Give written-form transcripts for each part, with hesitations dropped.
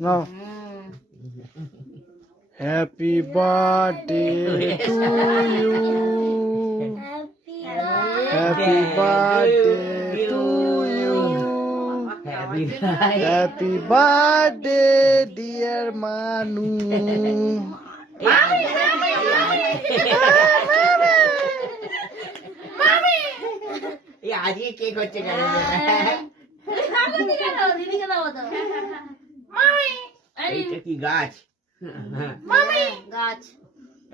now happy birthday to you happy birthday to you happy birthday dear Manu আজকে কে করছে কেন এইটা কি গাছ গাছ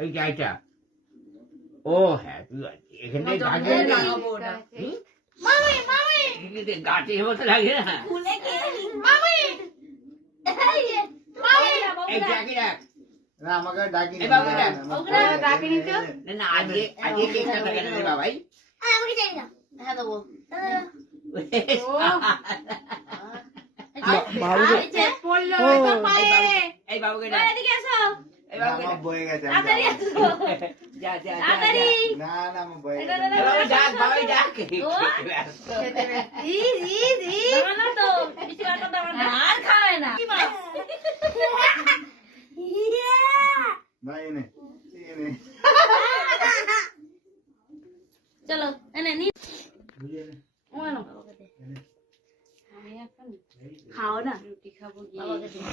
এই গাছটা ও হ্যাপি এখানে গাছের মতো লাগে না এই ডাকি ডাক না আমাকে ডাকি এই বাবু ডাক না আজকে কেক কাটা কেন রে বাবাই হ্যাঁ দেবো এই বাবুকে ডাক এই বাবুকে ডাক বয়ে গেছে যা যা না না আমার বয়ে গেছে বাবু ডাক বাবাই ডাক ভাই এনে এনে চলো এনে নি খাও না রুটি খাবো গিয়ে